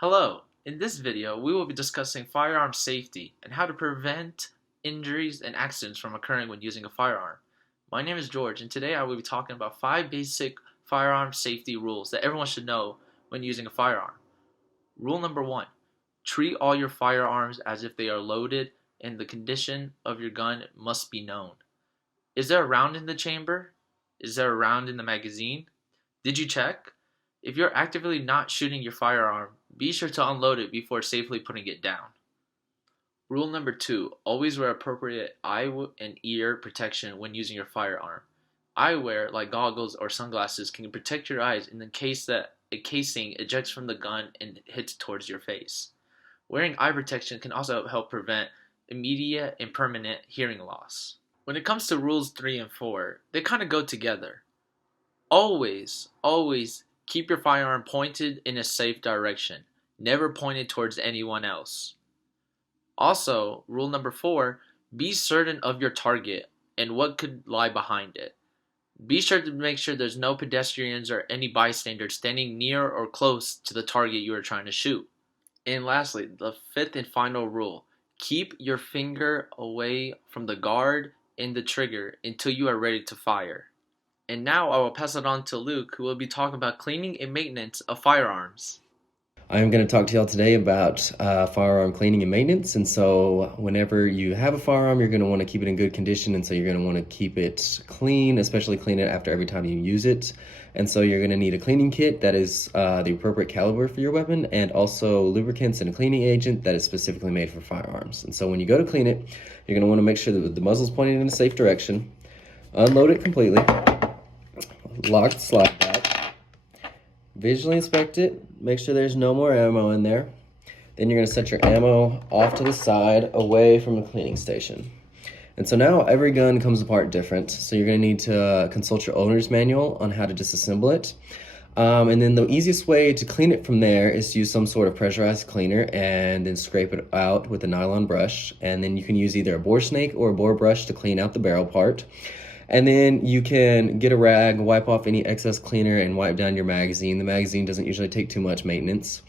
Hello, in this video we will be discussing firearm safety and how to prevent injuries and accidents from occurring when using a firearm. My name is George and today I will be talking about 5 basic firearm safety rules that everyone should know when using a firearm. Rule number 1. Treat all your firearms as if they are loaded and the condition of your gun must be known. Is there a round in the chamber? Is there a round in the magazine? Did you check? If you're actively not shooting your firearm, be sure to unload it before safely putting it down. Rule number 2. Always wear appropriate eye and ear protection when using your firearm. Eyewear, like goggles or sunglasses, can protect your eyes in the case that a casing ejects from the gun and hits towards your face. Wearing eye protection can also help prevent immediate and permanent hearing loss. When it comes to rules 3 and 4, they kind of go together. Always keep your firearm pointed in a safe direction, never pointed towards anyone else. Also, rule number 4, be certain of your target and what could lie behind it. Be sure to make sure there's no pedestrians or any bystanders standing near or close to the target you are trying to shoot. And lastly, the 5th and final rule, keep your finger away from the guard and the trigger until you are ready to fire. And now I will pass it on to Luke, who will be talking about cleaning and maintenance of firearms. I'm going to talk to y'all today about firearm cleaning and maintenance. And so whenever you have a firearm, you're going to want to keep it in good condition. And so you're going to want to keep it clean, especially clean it after every time you use it. And so you're going to need a cleaning kit that is the appropriate caliber for your weapon, and also lubricants and a cleaning agent that is specifically made for firearms. And so when you go to clean it, you're going to want to make sure that the muzzle's pointed in a safe direction, unload it completely, lock the slide back, visually inspect it, make sure there's no more ammo in there. Then you're going to set your ammo off to the side away from the cleaning station. And so now every gun comes apart different, so you're going to need to consult your owner's manual on how to disassemble it. And then the easiest way to clean it from there is to use some sort of pressurized cleaner and then scrape it out with a nylon brush. And then you can use either a bore snake or a bore brush to clean out the barrel part. And then you can get a rag, wipe off any excess cleaner, and wipe down your magazine. The magazine doesn't usually take too much maintenance.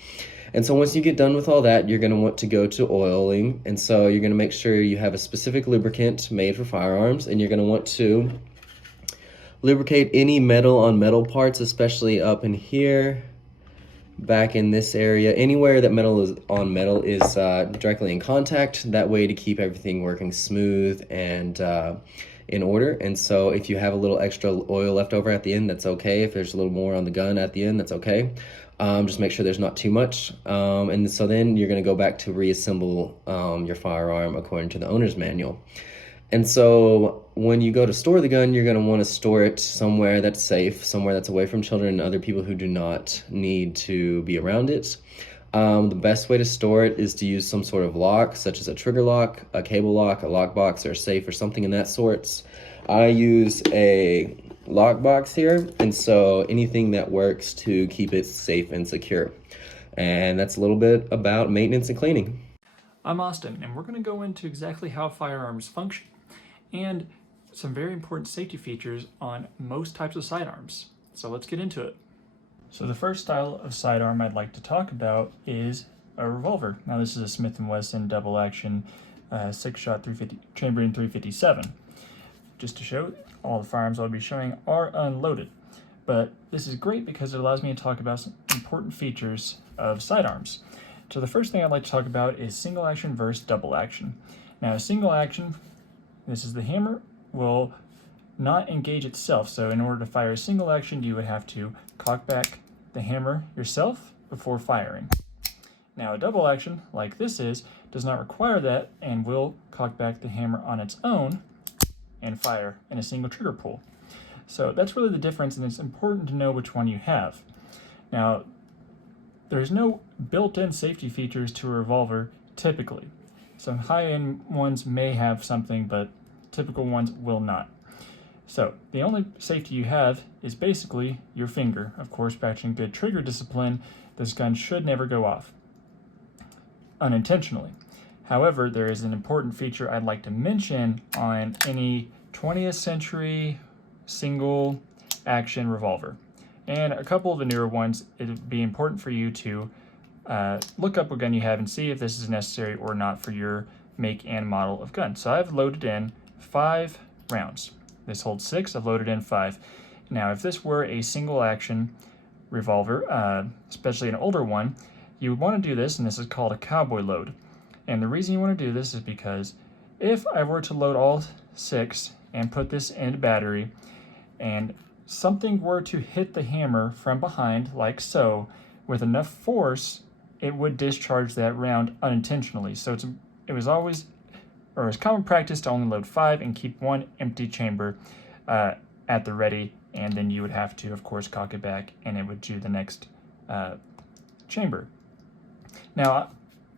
And so once you get done with all that, you're going to want to go to oiling. And so you're going to make sure you have a specific lubricant made for firearms, and you're going to want to lubricate any metal on metal parts, especially up in here, back in this area. Anywhere that metal is on metal is directly in contact, that way to keep everything working smooth and in order. And so if you have a little extra oil left over at the end, that's okay. If there's a little more on the gun at the end, that's okay. Just make sure there's not too much. And so then you're going to go back to reassemble your firearm according to the owner's manual. And so when you go to store the gun, you're going to want to store it somewhere that's safe, somewhere that's away from children and other people who do not need to be around it. The best way to store it is to use some sort of lock, such as a trigger lock, a cable lock, a lockbox, or a safe, or something in that sorts. I use a lockbox here, and so anything that works to keep it safe and secure. And that's a little bit about maintenance and cleaning. I'm Austin, and we're going to go into exactly how firearms function and some very important safety features on most types of sidearms. So let's get into it. So the first style of sidearm I'd like to talk about is a revolver. Now this is a Smith & Wesson double action 6-shot chamber in .357. Just to show, all the firearms I'll be showing are unloaded. But this is great because it allows me to talk about some important features of sidearms. So the first thing I'd like to talk about is single action versus double action. Now single action, this is the hammer, will not engage itself. So in order to fire a single action, you would have to cock back the hammer yourself before firing. Now a double action, like this is, does not require that and will cock back the hammer on its own and fire in a single trigger pull. So that's really the difference, and it's important to know which one you have. Now, there's no built-in safety features to a revolver typically. Some high-end ones may have something, but typical ones will not. So the only safety you have is basically your finger. Of course, practicing good trigger discipline, this gun should never go off unintentionally. However, there is an important feature I'd like to mention on any 20th century single action revolver. And a couple of the newer ones, it would be important for you to look up what gun you have and see if this is necessary or not for your make and model of gun. So I've loaded in 5 rounds. This holds 6, I've loaded in 5. Now if this were a single action revolver, especially an older one, you would want to do this, and this is called a Cowboy Load. And the reason you want to do this is because if I were to load all 6 and put this into battery, and something were to hit the hammer from behind, like so, with enough force, it would discharge that round unintentionally. So it was always, or it was common practice to only load 5 and keep 1 empty chamber at the ready, and then you would have to, of course, cock it back, and it would do the next chamber. Now,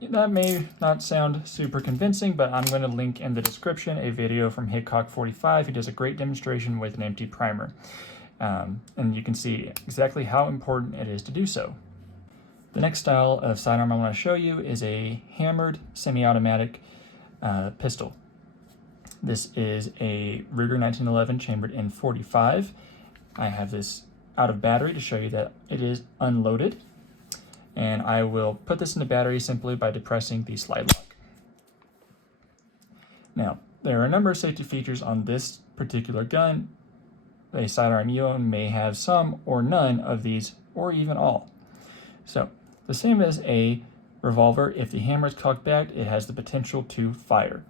that may not sound super convincing, but I'm going to link in the description a video from Hickok45. He does a great demonstration with an empty primer. And you can see exactly how important it is to do so. The next style of sidearm I want to show you is a hammered semi-automatic pistol. This is a Ruger 1911 chambered in .45. I have this out of battery to show you that it is unloaded. And I will put this in the battery simply by depressing the slide lock. Now, there are a number of safety features on this particular gun. A sidearm you own may have some or none of these, or even all. So, the same as a revolver, if the hammer is cocked back, it has the potential to fire.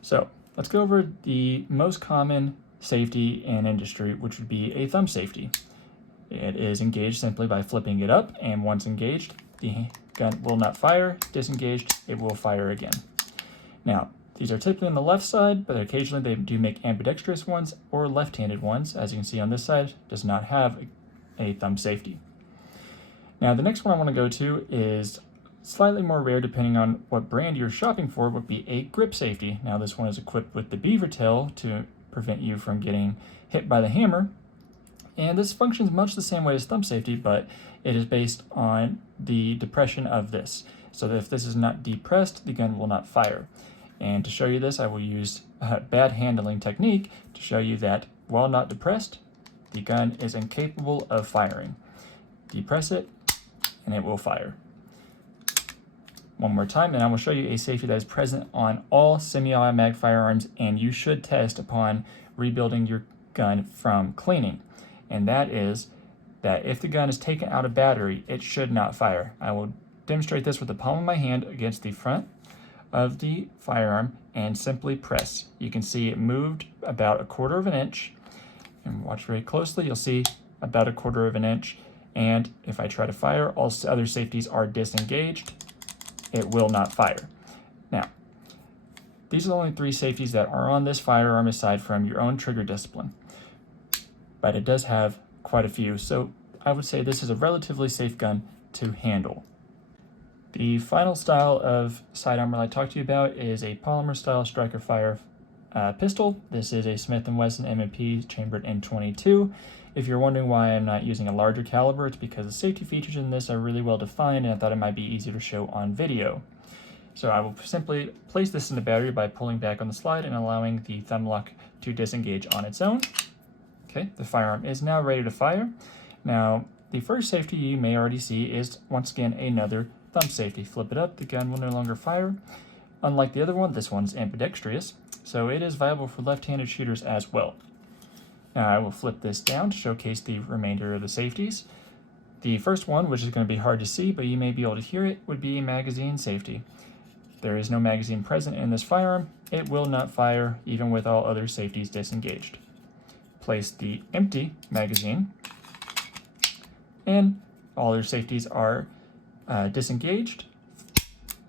So, let's go over the most common safety in industry, which would be a thumb safety. It is engaged simply by flipping it up, and once engaged, the gun will not fire. Disengaged, it will fire again. Now, these are typically on the left side, but occasionally they do make ambidextrous ones or left-handed ones. As you can see on this side, does not have a thumb safety. Now, the next one I want to go to is slightly more rare depending on what brand you're shopping for, would be a grip safety. Now, this one is equipped with the beaver tail to prevent you from getting hit by the hammer. And this functions much the same way as thumb safety, but it is based on the depression of this. So that if this is not depressed, the gun will not fire. And to show you this, I will use a bad handling technique to show you that while not depressed, the gun is incapable of firing. Depress it, and it will fire. One more time, and I will show you a safety that is present on all semi-automatic firearms, and you should test upon rebuilding your gun from cleaning. And that is that if the gun is taken out of battery, it should not fire. I will demonstrate this with the palm of my hand against the front of the firearm and simply press. You can see it moved about 1/4 of an inch, and watch very closely, you'll see about 1/4 of an inch. And if I try to fire, all other safeties are disengaged. It will not fire. Now, these are the only 3 safeties that are on this firearm aside from your own trigger discipline. But it does have quite a few, so I would say this is a relatively safe gun to handle. The final style of sidearm that I talked to you about is a polymer style striker fire pistol. This is a Smith & Wesson M&P chambered in .22. If you're wondering why I'm not using a larger caliber, it's because the safety features in this are really well defined, and I thought it might be easier to show on video. So I will simply place this in the battery by pulling back on the slide and allowing the thumb lock to disengage on its own. Okay, the firearm is now ready to fire. Now, the first safety you may already see is, once again, another thumb safety. Flip it up, the gun will no longer fire. Unlike the other one, this one's ambidextrous, so it is viable for left-handed shooters as well. Now, I will flip this down to showcase the remainder of the safeties. The first one, which is going to be hard to see, but you may be able to hear it, would be a magazine safety. There is no magazine present in this firearm. It will not fire, even with all other safeties disengaged. Place the empty magazine, and all their safeties are disengaged.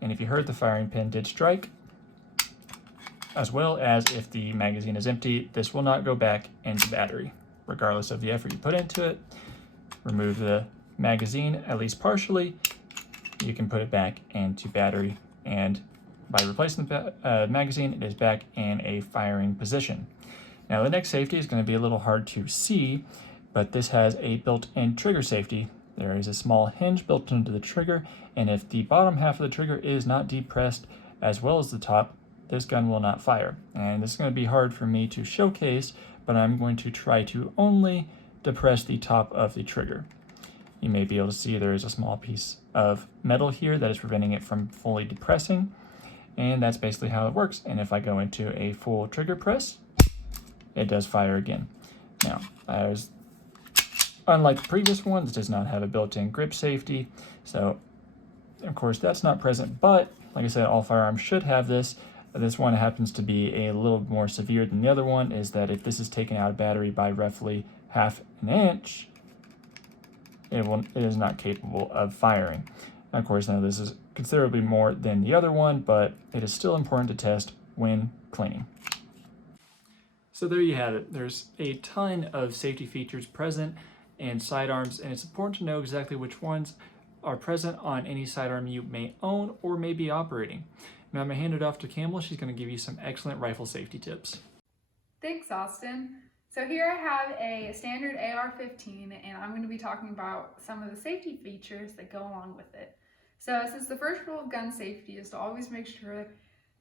And if you heard, the firing pin did strike, as well as if the magazine is empty, this will not go back into battery, regardless of the effort you put into it. Remove the magazine, at least partially, you can put it back into battery, and by replacing the magazine, it is back in a firing position. Now, the next safety is going to be a little hard to see, but this has a built-in trigger safety. There is a small hinge built into the trigger, and if the bottom half of the trigger is not depressed as well as the top, this gun will not fire. And this is going to be hard for me to showcase, but I'm going to try to only depress the top of the trigger. you may be able to see there is a small piece of metal here that is preventing it from fully depressing, and that's basically how it works. And if I go into a full trigger press, it does fire again. Now, unlike the previous ones, it does not have a built-in grip safety, so of course that's not present, but like I said, all firearms should have this. This one happens to be a little more severe than the other one, is that if this is taken out of battery by roughly half an inch, it is not capable of firing. And of course, now this is considerably more than the other one, but it is still important to test when cleaning. So there you have it. There's a ton of safety features present in sidearms, and it's important to know exactly which ones are present on any sidearm you may own or may be operating. Now I'm going to hand it off to Campbell. She's going to give you some excellent rifle safety tips. Thanks, Austin. So here I have a standard AR-15, and I'm going to be talking about some of the safety features that go along with it. So since the first rule of gun safety is to always make sure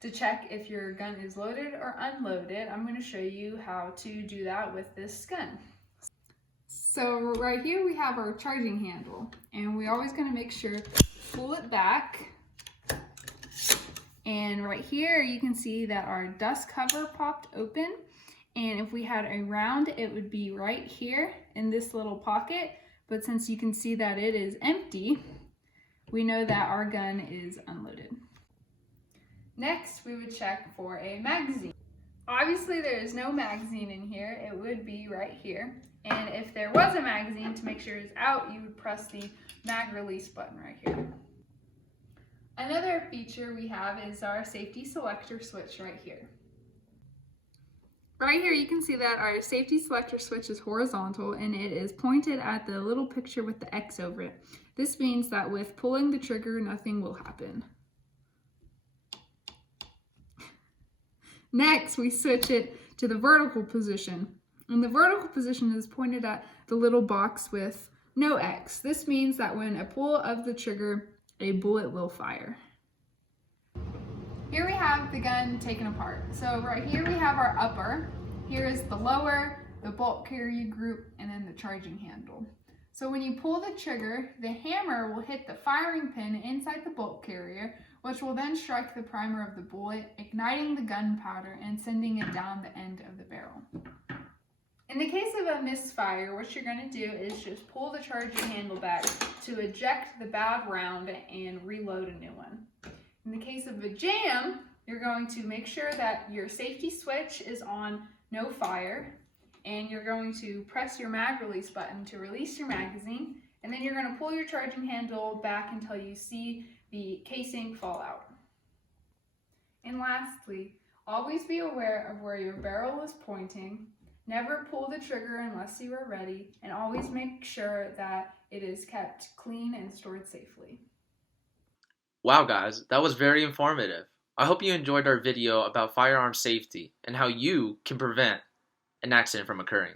to check if your gun is loaded or unloaded, I'm going to show you how to do that with this gun. So right here we have our charging handle, and we're always going to make sure to pull it back. And right here you can see that our dust cover popped open. And if we had a round, it would be right here in this little pocket. But since you can see that it is empty, we know that our gun is unloaded. Next, we would check for a magazine. Obviously, there is no magazine in here. It would be right here. And if there was a magazine, to make sure it's out, you would press the mag release button right here. Another feature we have is our safety selector switch right here. Right here you can see that our safety selector switch is horizontal and it is pointed at the little picture with the X over it. This means that with pulling the trigger, nothing will happen. Next, we switch it to the vertical position. And the vertical position is pointed at the little box with no X. This means that when a pull of the trigger, a bullet will fire. Here we have the gun taken apart. So right here we have our upper. Here is the lower, the bolt carrier group, and then the charging handle. So when you pull the trigger, the hammer will hit the firing pin inside the bolt carrier, which will then strike the primer of the bullet, igniting the gunpowder and sending it down the end of the barrel. In the case of a misfire, what you're going to do is just pull the charging handle back to eject the bad round and reload a new one. In the case of a jam, you're going to make sure that your safety switch is on no fire, and you're going to press your mag release button to release your magazine, and then you're going to pull your charging handle back until you see the casing fall out. And lastly, always be aware of where your barrel is pointing. Never pull the trigger unless you are ready, and always make sure that it is kept clean and stored safely. Wow guys, that was very informative. I hope you enjoyed our video about firearm safety and how you can prevent an accident from occurring.